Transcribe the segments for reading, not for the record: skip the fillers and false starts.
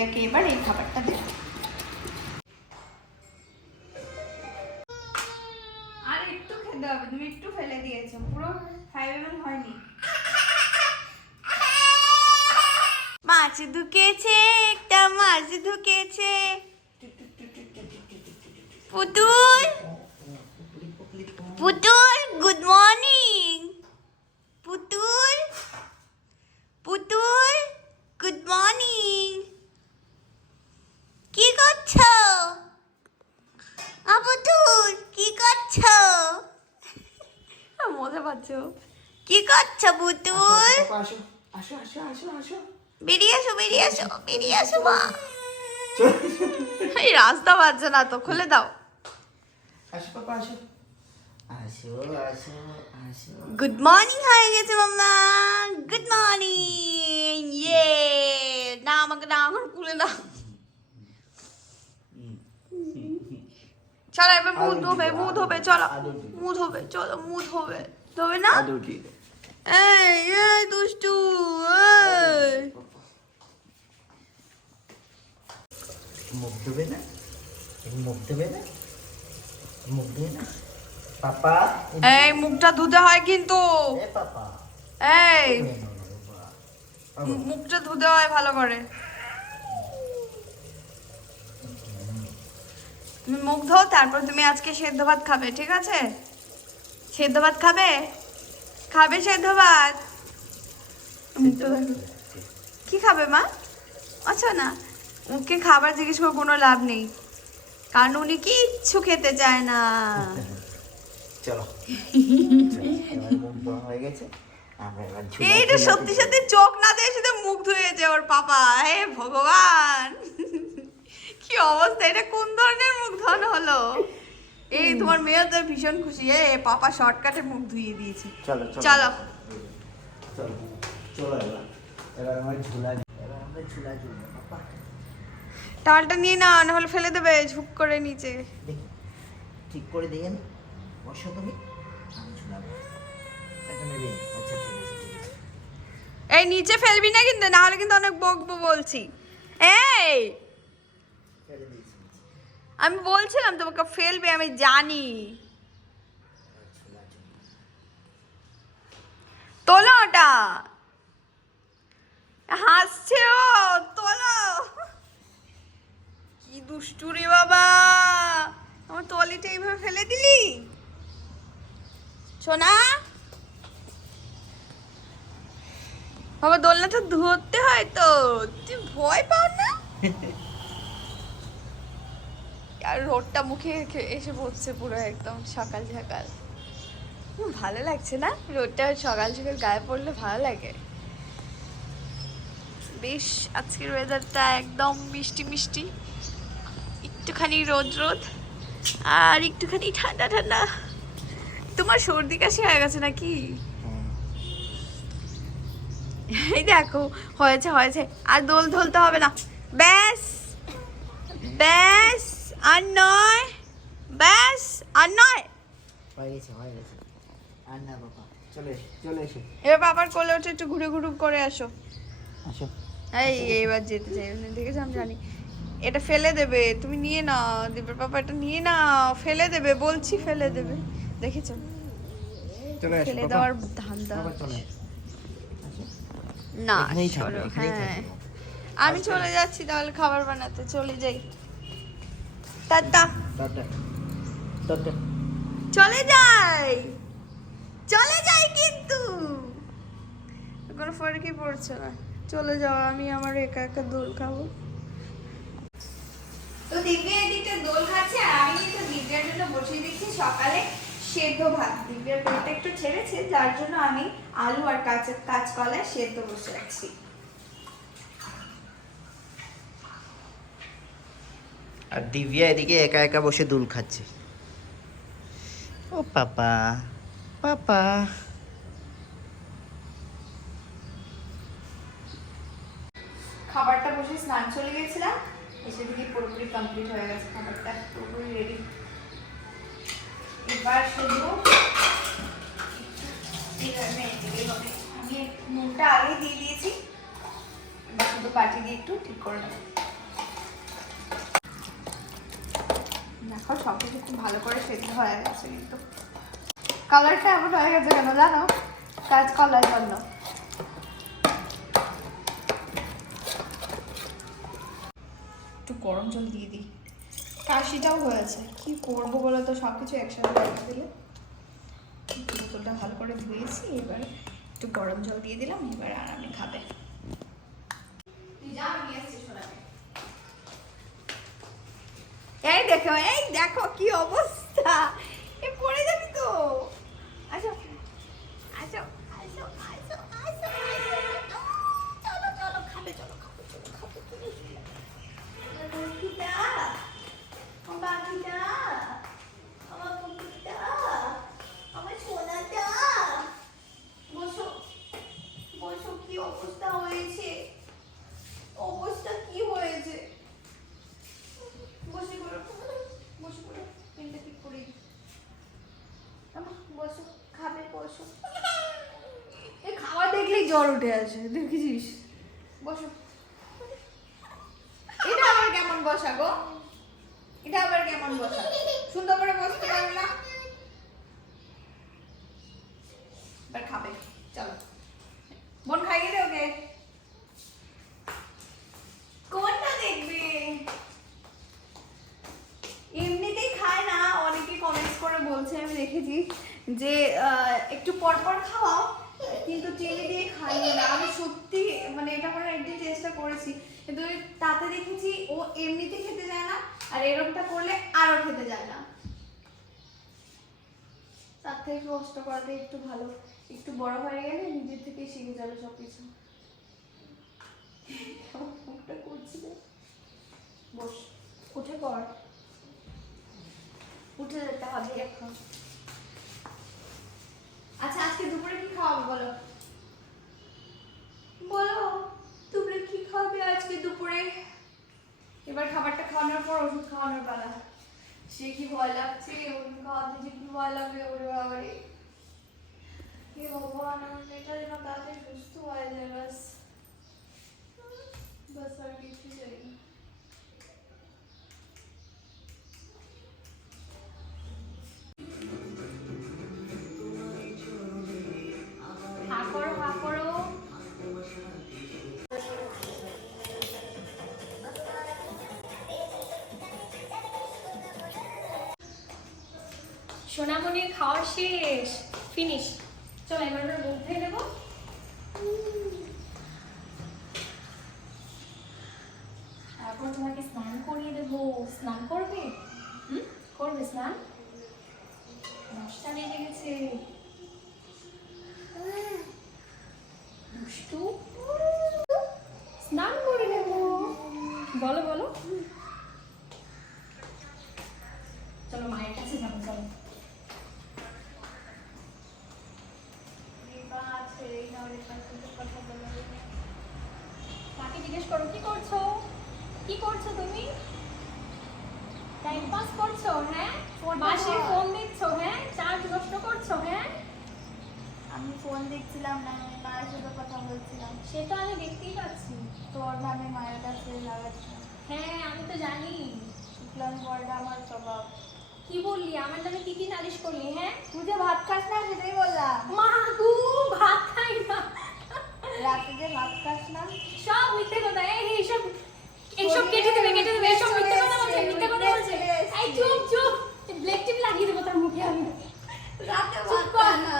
দিব্যাকে এবার এই খাবারটা দেব। আর একটু খেতে হবে, তুমি একটু ফেলে দিয়েছো, পুরো 5 ml হয়নি। মাছ ঢুকেছে, একটা মাছ ঢুকেছে। পুতুল, পুতুল গুড মর্নিং। পুতুল, পুতুল গুড মর্নিং। কি করছো? পুতুল কি করছো? মজা পাচ্ছো? কি করছো পুতুল? আসো আসো আসো আসো আসো, বেরিয়ে আসো, বেরিয়ে আসো, বেরিয়ে আসো মা। এই রাস্তা পাচ্ছে না তো, খুলে দাও। আসো পাপা আসো আসো আসো আসো। গুড মর্নিং হয়ে গেছে মাম্মা, গুড মর্নিং। ইয়ে না, আমাকে না এখন খুলে দাও। চলো এবার মুখ ধোবে, মুখ ধোবে, চলো মুখ ধোবে, চলো মুখ ধোবে। ধোবে না? এই এই দুষ্টু, এই মুখ দেবে না, মুখ দেবে না, মুখ দেবে না পাপা। এই মুখটা ধুতে হয় কিন্তু। এ পাপা, এই মুখটা ধুতে হয় ভালো করে। তুমি মুখ ধো, তারপর তুমি আজকে সেদ্ধ ভাত খাবে, ঠিক আছে? সেদ্ধ ভাত খাবে, খাবে সেদ্ধ ভাত। মুখটা দেখো, কি খাবে মা? আচ্ছা না, ওকে খাবার জিজ্ঞেস করে কোনো লাভ নেই, কারণ উনি কিচ্ছু খেতে চায় না। চলো এবার মুখ ধোয়া হয়ে গেছে, আমরা এবার এইটা সত্যি সত্যি চোখ না দিয়ে শুধু মুখ ধুয়েছে ওর পাপা। হে ভগবান, কি অবস্থা, এটা কোন ধরনের মুখ ধোয়ানো হলো? এই তোমার মেয়ে তো ভীষণ খুশি, পাপা শর্টকাটে মুখ ধুইয়ে দিয়েছে। চলো চলো চলো চলো, এবার এবার আমরা ঝুলা, এবার আমরা ঝুলা ঝুলবো পাপা। টালটা নিয়ে না, নাহলে ফেলে দেবে ঝুপ করে নিচে। দেখি ঠিক করে দিয়ে না, বসো তুমি, আমি ঝুলাবো। এটা নেবে? আচ্ছা ঠিক আছে ঠিক আছে। এই নিচে ফেলবি না কিন্তু, না হলে কিন্তু অনেক বকবো বলছি। এই ফেলে দিয়েছি নিচে। আমি বলছিলাম তোমাকে ফেলবে, আমি জানি। এবার ঝুলা ঝুলবো। তোলো ওটা, হাসছে ও, তোলো। কি দুষ্টু রে বাবা, আমার তলিটা এইভাবে ফেলে দিলি সোনা। বাবা দোলনাটা ধরতে হয় তো, তুই ভয় পাও না? আর রোদটা মুখে এসে পড়ছে পুরো একদম সকাল সকাল। ভালো লাগছে না রোদটা সকাল সকাল গায়ে পড়লে? ভালো লাগে বেশ। আজকের ওয়েদারটা একদম মিষ্টি মিষ্টি, একটুখানি রোদ রোদ আর একটুখানি ঠান্ডা ঠান্ডা। তোমার সর্দি কাশি হয়ে গেছে নাকি? এই দেখো, হয়েছে হয়েছে, আর দোল ধলতে হবে না, ব্যাস ব্যাস, আর নয়, ব্যাস আর নয়। হয়ে গেছে হয়ে গেছে, আর না বাবা, চলে এসো চলে এসো। এবার বাবার কোলে ওঠে, একটু ঘুরে ঘুরে করে আসো। আসো। এই এবার যেতে চাই, দেখেছো আমি জানি। এটা ফেলে দেবে, তুমি নিয়ে নাও, দিবের পাপা এটা নিয়ে নাও, ফেলে দেবে বলছি, ফেলে দেবে, দেখেছো? চলে এসো ফেলে বাবা। দেওয়ার ধান্দা। বাবা চলে এসো। আসো। না এখানেই থাকবে, সরো, এখানেই হ্যাঁ থাকবে। আমি চলে যাচ্ছি তাহলে খাবার বানাতে, চলে যাই। টাটা। Tata tata. চলে যাই, চলে যাই কিন্তু কোনো ফরকই পড়ছে না, চলে যাও, আমি আমার একা একা দোল খাবো। তো দিব্যা এদিকে দোল খাচ্ছে, আর আমি তো দিব্যার জন্য বসিয়ে দিচ্ছি সকালে সেদ্ধ ভাত। দিব্যার পেটটা একটু ছেড়েছে, যার জন্য আমি আলু আর কাঁচকলা সেদ্ধ বসে রাখছি। আর দিব্যা এদিকে একা একা বসে দুল খাচ্ছে। ও পাপা পাপা। খাবারটা বসে স্নান চলে গেছিলাম, এসে দেখি পুরোপুরি কমপ্লিট হয়ে গেছে, খাবারটা পুরোপুরি রেডি। এবার শুধু আমি নুনটা আগে দিয়ে দিয়েছি, এবার শুধু বাটি দিয়ে একটু ঠিক করে নেবো। দেখো সব কিছু খুব ভালো করে সেদ্ধ হয়ে গেছে, কিন্তু কালারটা এমন হয়ে গেছে কেন জানো? কাঁচকলার জন্য। একটু গরম জল দিয়ে দিই, কাশিটাও হয়েছে, কি করবো বলো তো, সব কিছু একসাথে রেখে দিলে। বোতলটা ভালো করে ধুয়েছি, এবার একটু গরম জল দিয়ে দিলাম, এবার আরামে খাবে। এই দেখো কি অবস্থা, এ পড়ে যাবি তো। আসো আসো আসো আসো আসো, চলো চলো খাবে, চলো খাবে, চলো খাবে। পাখিটা, পাখিটা, আমার কুকুরটা, আমার সোনাটা, বসো বসো, কি অবস্থা হয়েছে, অবস্থা কি হয়েছে, বসে পড়ো, বসে পড়ো, পেনটা ঠিক করে দিই। বসো, খাবে, বসো। এই খাওয়া দেখলেই জ্বর উঠে আসে, দেখেছিস? বসো। এটা আবার কেমন বসা গো, এটা আবার কেমন বসা, সুন্দর করে বসতে পারবে না। এবার খাবে, চলো বোন খাইয়ে দে ওকে। কোনটা দেখবে? এমনিতেই খায় না, অনেকে কমেন্টস করে বলছে, আমি দেখেছি যে একটু পর পর খাওয়াও, কিন্তু টেনে দিয়ে খাইয়ে না। আমি সত্যি মানে এটা করে একদিন চেষ্টা করেছি, কিন্তু তাতে দেখেছি ও এমনিতে খেতে যায় না, আর এরকমটা করলে আরো খেতে যায় না। তার থেকে কষ্ট করাতে একটু ভালো, একটু বড় হয়ে গেলে নিজের থেকে শিখে যাবে সবকিছু। মুখটা করছি রে, বস, উঠে পড়, উঠে যেতে হবে এখন। আচ্ছা আজকে দুপুরে কি খাওয়াবে বলো, বলো দুপুরে কি খাবে আজকে দুপুরে? এবার খাবারটা খাওয়ানোর পর ওষুধ খাওয়ানোর পালা। সে কি ভয় লাগছে, ওষুধ খাওয়াতে যে কি ভয় লাগবে, ওরে বাবারে। হে ভগবান, আমার মেয়েটা যেন তাড়াতাড়ি সুস্থ হয়ে যায়, বাস বাস, আর কিছু চাই না। সোনামণির খাওয়া শেষ, ফিনিশ। চলো এবার আমরা মুখ ধুয়ে নেবো। তারপর তোমাকে স্নান করিয়ে দেবো। স্নান করবে? করবে স্নান? 10টা বেজে গেছে। দুষ্টু, স্নান করে নেবো। বলো বলো, চলো মায়ের কাছে যাবো, চলো। তাকে জিজ্ঞেস করো, কি করছো, কি করছো তুমি? টাইম পাস করছো? হ্যাঁ, মাসে ফোন দেখছো? হ্যাঁ, চার্জ নষ্ট করছো? হ্যাঁ, আমি ফোন দেখছিলাম না, আমি মায়ের সাথে কথা বলছিলাম। সে তো আমি দেখতেই পাচ্ছি। তোর নামে মায়ের কাছে লাগাচ্ছি। হ্যাঁ আমি তো জানি। শুক্লান বলটা আমার স্বভাব। কি বললি, আমার নামে কি কি নালিশ করলি? হ্যাঁ, তুই যে ভাত খাস না সেটাই বললাম। মা গো, ভাত খাই না। রাতে যে ভাত খাস না, সব মিথ্যে কথা। এইসব এইসব কেটে দেবে, কেটে দেবে। এইসব মিথ্যে কথা বলছে, মিথ্যে কথা বলছে। এই চুপ চুপ, ব্লেড টিপ লাগিয়ে দেবো তার মুখে আমি। রাতে চুপ ভাত কর। খাস না।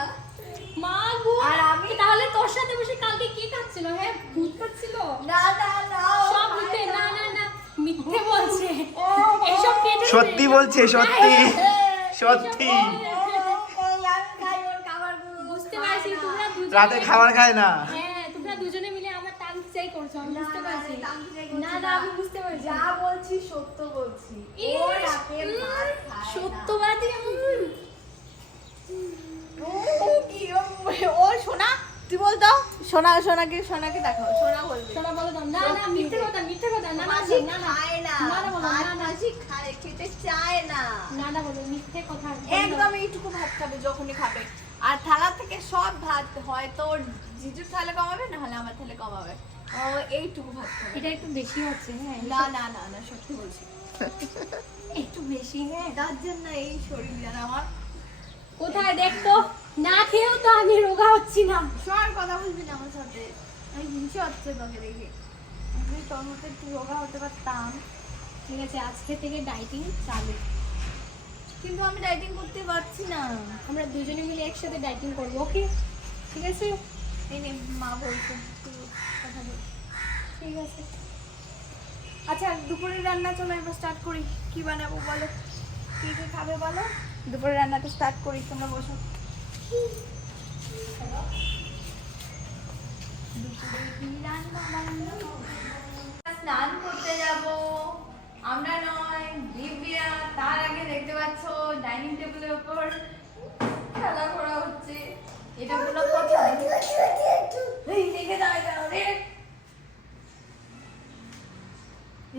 মা গো, আর আমি তাহলে তোর সাথে বসে কালকে কে খাচ্ছিল? হ্যাঁ, ভূত খাচ্ছিল। না না না, ও সব খায় মিথ্যে। না। না না না, মিথ্যে বলছে। এইসব কেটে দেবে। সত্যি বলছে, সত্যি সত্যি। আমি খাই ওর খাবারগুলো। বুঝতে পারছি তোমরা দুজনে রাতে খাবার খায় না। হ্যাঁ, তোমরা দুজনে মিলে আমার টাং চাই করছো, আমি না, বুঝতে না, পারছি। আমি টাং চাই করছি না না। না, আমি বুঝতে পারছি। যা বলছি সত্য বলছি। ও রাতে ভাত খায় না। সত্যবাদী। কি ও সোনা, তুই বল তো, সোনাকে দেখো, সোনা বলবে। শোনা বলো দাও। না না, মিথ্যে কথা, মিথ্যে কথা। না না মাসি না না, খায় না, না না বলো, ভাত না না মাসি খায়, খেতে চায় না। না না বলো, মিথ্যে কথা। একদম এইটুকু ভাত খাবে যখনই খাবে, আর থালা থেকে সব ভাত হয়তো ওর জিজুর থালে কমাবে, না হলে আমার থালে কমাবে। এইটুকু ভাত খাবো। এটা একটু বেশি হচ্ছে, হ্যাঁ। না না না না, সত্যি বলছি। একটু বেশি, হ্যাঁ। তার জন্য এই শরীর যেন আমার। কোথায় দেখতো, না খেয়েও তো আমি রোগা হচ্ছি না। সর কথা বলবি না আমার সাথে, আমি হিংসে হচ্ছে তোকে দেখে। আমি তোর মতো একটু রোগা হতে পারতাম। ঠিক আছে, আজকে থেকে ডাইটিং চালু। কিন্তু আমি ডাইটিং করতে পারছি না। আমরা দুজনে মিলে একসাথে ডাইটিং করবো, ওকে? ঠিক আছে, এই নে, মা বলছে তুই কথা বল। ঠিক আছে। আচ্ছা, দুপুরের রান্না চলো এবার স্টার্ট করি। কি বানাবো বলো, কি কি খাবে বলো। দুপুরের রান্নাটা স্টার্ট করি, তোমরা বসো। দুপুরে কি রান্না বানাবো? স্নান করতে যাব আমরা, নয় দিব্যা। তার আগে দেখতে পাচ্ছ ডাইনিং টেবিলের উপর খেলা করা হচ্ছে। এটা পুরো কথা এই দেখে দাঁড়ায় কেন রে?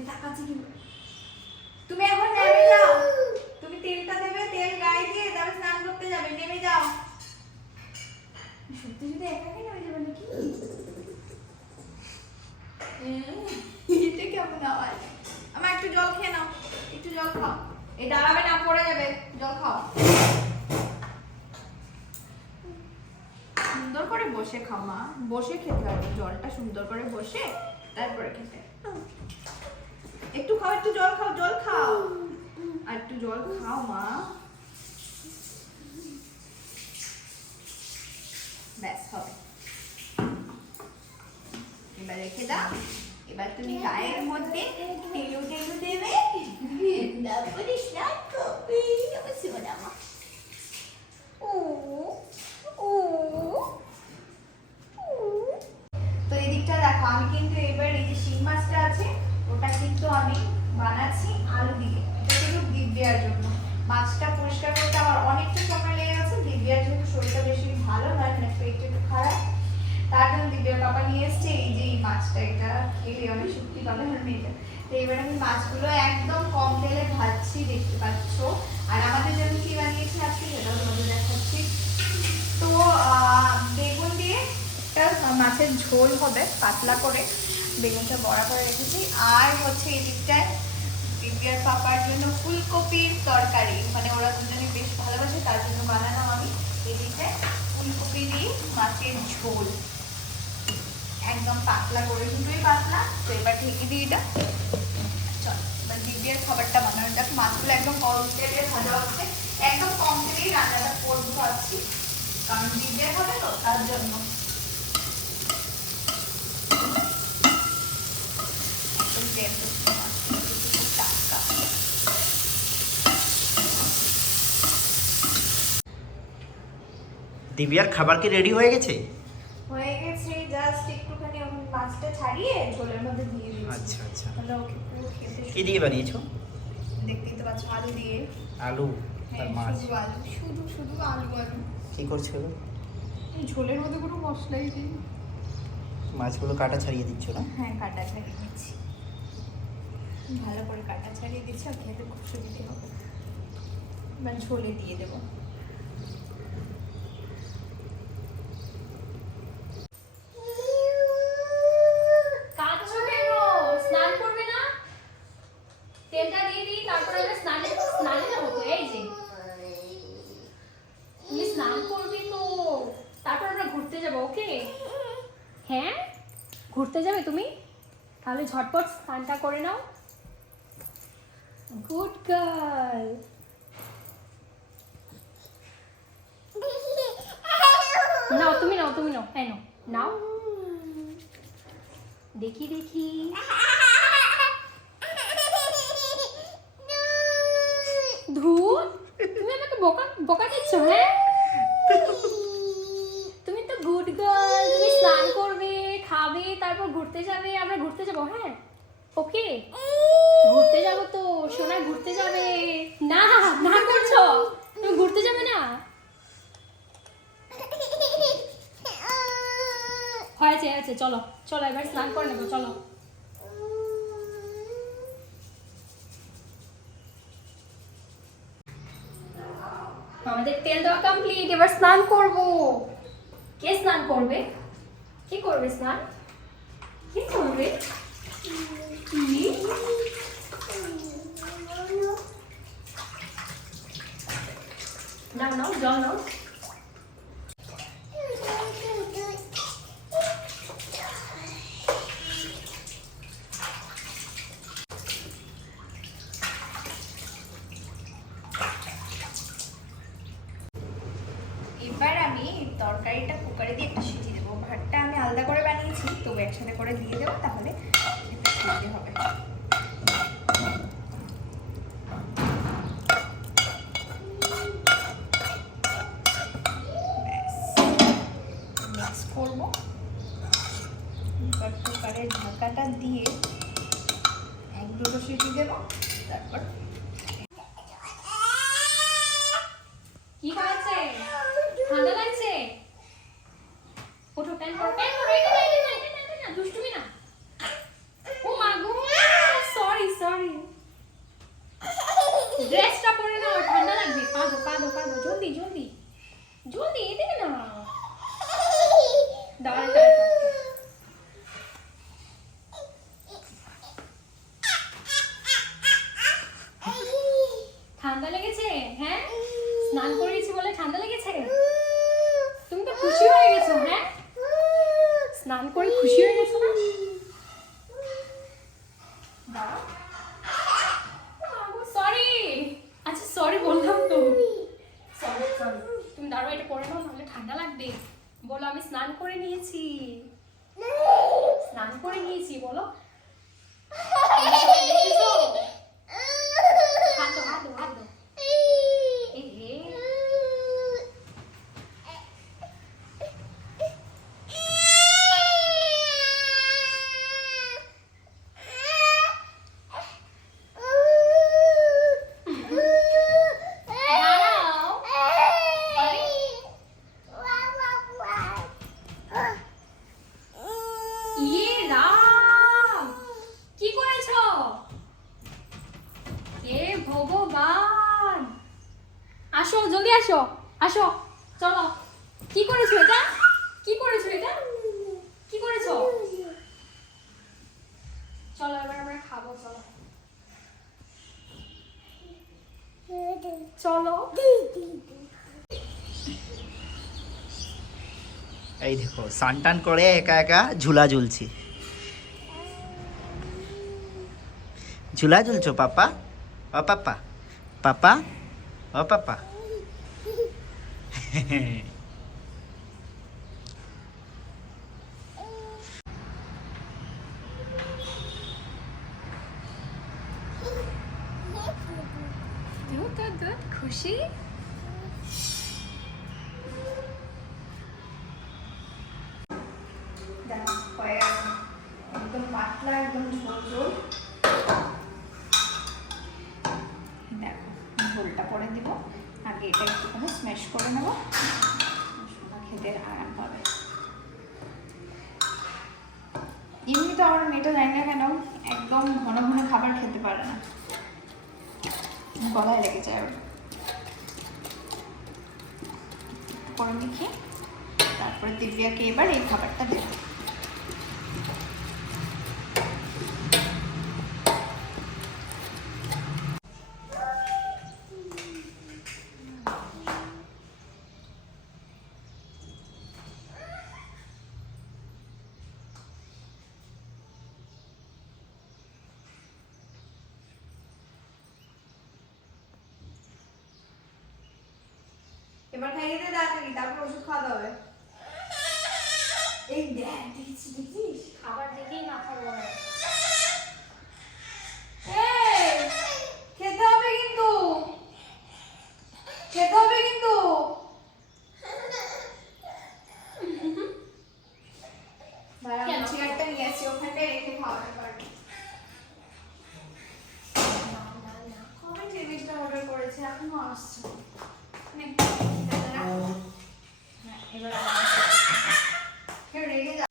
তাকাচ্ছি কি? তুমি এখন নেমে যাও, তুমি তেলটা দেবে, তেল গায়ে দিয়ে তারপর স্নান করতে যাবে। নেমে যাও। সত্যি যদি একা একাই নেমে যাবে নাকি? এটা কেমন আওয়াজ? আমার একটু জল খেয়ে নাও, একটু জল খাও। এই দাঁড়াবে না, পড়ে যাবে। জল খাও, সুন্দর করে বসে খাও মা, বসে খেতে হবে। জলটা সুন্দর করে বসে তারপরে খেতে। একটু খাও, একটু জল খাও, জল খাও, আর একটু জল খাও মা। ব্যাস হবে। এবার রেখে দাও। এবার তুমি গায়ের মধ্যে তেলু টেলু দেবে, তারপরে স্নান করবে। আমার সোনা মা। ও ও ও। তো এই দিকটা দেখো, আমি কিন্তু এবার এই যে শিং মাছটা আছে ওটা কিন্তু আমি বানাচ্ছি আলু দিয়ে। এটা কিন্তু দিব্যার জন্য। মাছটা পরিষ্কার করতে আমার অনেকটা সময় লেগে গেছে। দিব্যার যেহেতু শরীরটা বেশি ভালো নয়, মানে পেটটা একটু খারাপ, তার জন্য দিব্যার বাবা নিয়ে এসছে এই যে এই মাছটা। এটা খেলে অনেক শক্তি পাবে আমার মেয়েটা। তো এবার আমি মাছগুলো একদম কম তেলে ভাজছি, দেখতে পাচ্ছ। আর আমাদের জন্য কি বানিয়েছি আজকে সেটাও তোমাদের দেখাচ্ছি। তো বেগুন দিয়ে একটা মাছের ঝোল হবে, পাতলা করে বেগুনটা বড়া করে রেখেছি। আর হচ্ছে এই দিকটায় দিব্যার পাপার জন্য ফুলকপির তরকারি, মানে ওরা দুজনে বেশ ভালোবাসে তার জন্য বানানো আমি। এই দিকটায় ফুলকপি দিয়ে মাছের ঝোল একদম পাতলা করে, দুটোই পাতলা। তো এবার ঢেকে দিই এটা। চল এবার দিব্যার খাবারটা বানানো যাক। মাছগুলো একদম কম তেলে ভাজা হচ্ছে, একদম কম তেলেই রান্নাটা করবো ভাবছি, কারণ দিব্যা খাবে তো তার জন্য। দিব্যার খাবার কি রেডি হয়ে গেছে? হয়ে গেছে, জাস্ট একটুখানি আমি মাছটা ছাড়িয়ে ঝোলের মধ্যে দিয়ে দিয়েছি। আচ্ছা আচ্ছা। তাহলে ওকে পুরো খেতে কি দিয়ে বানিয়েছো? দেখতেই তো পাচ্ছ, আলু দিয়ে। আলু হ্যাঁ, আর মাছ। শুধু আলু, শুধু শুধু আলু আলু। কি করছো? এই ঝোলের মধ্যে কোনো মশলাই নেই। মাছগুলো কাটা ছাড়িয়ে দিচ্ছ না? হ্যাঁ, কাটা ছাড়িয়ে দিচ্ছি, ভালো করে কাটা ছাড়িয়ে দিচ্ছি। আর খেতে খুব সুবিধে হবে। এবার ঝোলে দিয়ে দেবো। কাঁদছো কেন? স্নান করবে না? তেলটা দিয়ে দিই, তারপরে আমরা স্নানে যাবো তো। এই যে তুমি স্নান করবি তো, তারপর আমরা ঘুরতে যাবো, ওকে? হ্যাঁ, ঘুরতে যাবে তুমি? তাহলে ঝটপট স্নানটা করে নাও। Good girl. নাও তুমি, নাও তুমি, নাও। হ্যাঁ, নাও নাও। দেখি দেখি। ধুর, তুমি আমাকে বকা বকা দিচ্ছ? হ্যাঁ, তুমি তো গুড গার্ল। তুমি স্নান করবে, খাবে, তারপর ঘুরতে যাবে। আমরা ঘুরতে যাবো, হ্যাঁ? ওকে, ঘুরতে যাবো তো সোনা, ঘুরতে যাবে। না না করছো, তুমি ঘুরতে যাবে না? হয়েছে হয়েছে, চলো চলো, এবার স্নান করে নেবো, চলো। আমাদের তেল দেওয়া কমপ্লিট, এবার স্নান করব। কে স্নান করবে? কি করবে স্নান? কি করবে? কি? নাও নাও, জল নাও। এবার আমি তরকারিটা কুকারে দিয়ে একটু সিটি দেবো। ভাতটা আমি আলাদা করে বানিয়েছি, তবু একসাথে করে দিয়ে দেবো, তাহলে খেতে সুবিধে হবে। মিক্স করবো। এবার কুকারের ঢাকাটা দিয়ে 1-2 সিটি দেবো, তারপর কি হয়েছে? ঠান্ডা লাগছে? ওঠো, প্যান করো, প্যান করো। এটা না, এটা না, এটা না, এটা না, দুষ্টুমি না। ও মা গো, সরি সরি। ড্রেসটা পরে নাও, ঠান্ডা লাগবে। কাঁদো কাঁদো কাঁদো, জলদি জলদি জলদি, এদিকে না। দাঁড়া দাঁড়া। ঠান্ডা লেগেছে? হ্যাঁ, স্নান করেছি বলে ঠান্ডা লেগেছে? তুমি তো খুশি হয়ে গেছো। হ্যাঁ, স্নান করে খুশি হয়ে গেছো না? সরি। আচ্ছা সরি বললাম তো। Sorry sorry. তুমি দাঁড়াও, এটা পরে নাও, নাহলে ঠান্ডা লাগবে। বলো আমি স্নান করে নিয়েছি। স্নান করে নিয়েছি বলো। দেখেছো? হাত দাও, হাত দাও, হাত দাও। এই রে। দাঁড়াও। আরে, ইয়ে রাম, কি করেছো? হে ভগবান, আসো জলদি আসো, আসো চলো। কি করেছো এটা? কি করেছো এটা? কি করেছো? চলো এবার আমরা খাবো, চলো চলো। এই দেখো সানটান করে একা একা ঝুলা ঝুলছি। ঝুলা ঝুলছো পাপা? ও পাপা, পাপা, ও পাপা। খুশি? হয়ে গেছে, একদম পাতলা, একদম ঝোল ঝোল। দেখো ঝোলটা পরে দিব, আগে এটা একটুখানি স্ম্যাশ করে নেব, খেতে আরাম পাবে। এমনি তো আমার মেয়েটা জানি না কেন একদম ঘন ঘন খাবার খেতে পারে না, গলায় লেগে যায় ওর। পরে মেখে তারপরে দিব্যাকে এবার এই খাবারটা দেব। এবার খাইয়ে দে তাড়াতাড়ি, তারপর ওষুধ খাওয়াতে হবে। এই দেখ, দেখছিস দেখছিস, খাবার দেখেই মাথা গরম। এই খেতে হবে কিন্তু, খেতে হবে কিন্তু। দাঁড়া, আমি চেয়ারটা নিয়ে আসি, ওখানটায় রেখে খাওয়াতে পারবি। কবে টিভিটা অর্ডার করেছে, এখনো আসছে না। নে, এটা রাখ। হ্যাঁ, এবার কেউ রেগে যা।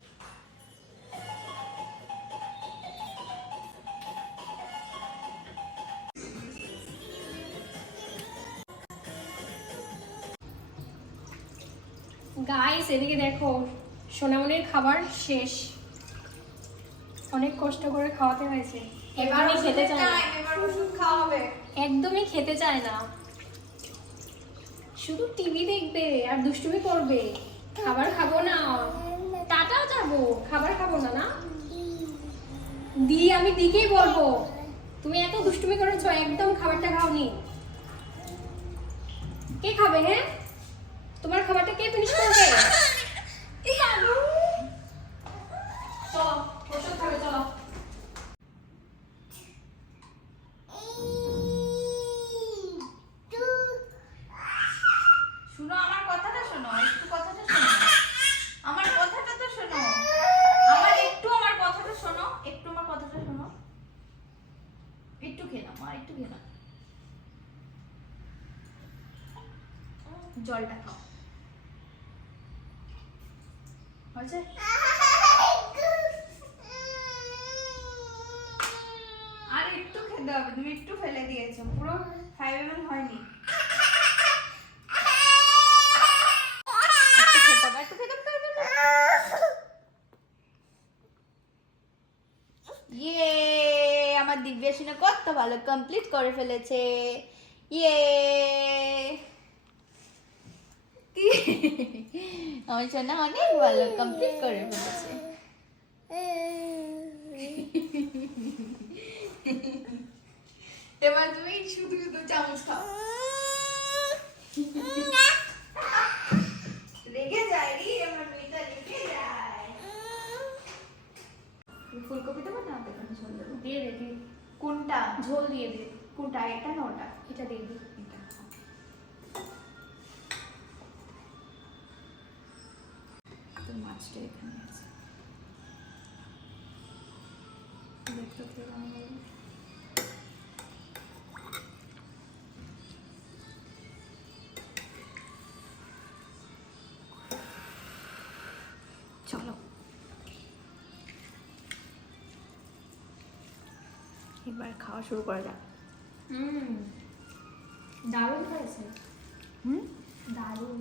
গাইস এদিকে দেখো, সোনামনির খাবার শেষ। অনেক কষ্ট করে খাওয়াতে হয়েছে। এবার একদমই খেতে চায় না, এবার ওষুধ খাওয়া হবে। একদমই খেতে চায় না, শুধু টিভি দেখবে আর দুষ্টুমি করবে। খাবার খাবো না, টাটাও যাবো, খাবার খাবো না। না দি, আমি দিকেই বলবো তুমি এত দুষ্টুমি করেছো, একদম খাবারটা খাওনি। কে খাবে? হ্যাঁ, তোমার খাবারটা কে ফিনিশ করবে? চলো ওষুধ খাবে, চলো। শোনো আমার কথাটা, শোনো একটু কথাটা শোনো, আমার কথাটা তো শোনো, আমার কথাটা শোনো, একটু আমার কথাটা শোনো, একটু খেয়ে নাও মা, একটু খেয়ে নাও, জলটা খাও, হয়েছে? আর একটু খেতে হবে, তুমি একটু ফেলে দিয়েছো, পুরো 5 ml হয়নি। ইয়ে, আমার দিব্যাসিনা কত ভালো কমপ্লিট করে ফেলেছে। ইয়ে, আমার সোনা অনেক ভালো কমপ্লিট করে ফেলেছে। এবার তুমি শুধু শুধু চামচ খাও। রেগে যায় রে, আমার মেয়েটা রেগে যায়। ফুলকপি দেবো না, দেখুন ঝোল দেবো। দিয়ে দে, দিয়ে দে। কোনটা ঝোল দিয়ে দে, কোনটা, এটা না ওটা? এটা দিয়ে দে। এটা। তো মাছটা এখানে আছে, দেখো কেমন লাগে। চলো এবার খাওয়া শুরু করা যাক। দারুণ হয়েছে, দারুণ।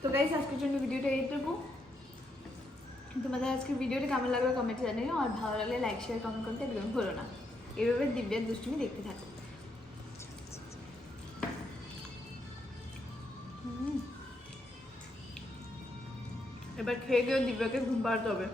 তো গাইস আজকের জন্য ভিডিওটা এইটুকু। তোমাদের আজকের ভিডিওটা কেমন লাগলো কমেন্টে জানিও, আর ভালো লাগলে লাইক শেয়ার কমেন্ট করতে একদম ভুলো না। এইভাবে দিব্যার দুষ্টুমি দেখতে থাকো। এবার খেয়ে গিয়ে দিব্যাকে ঘুম পাড়াতে হবে।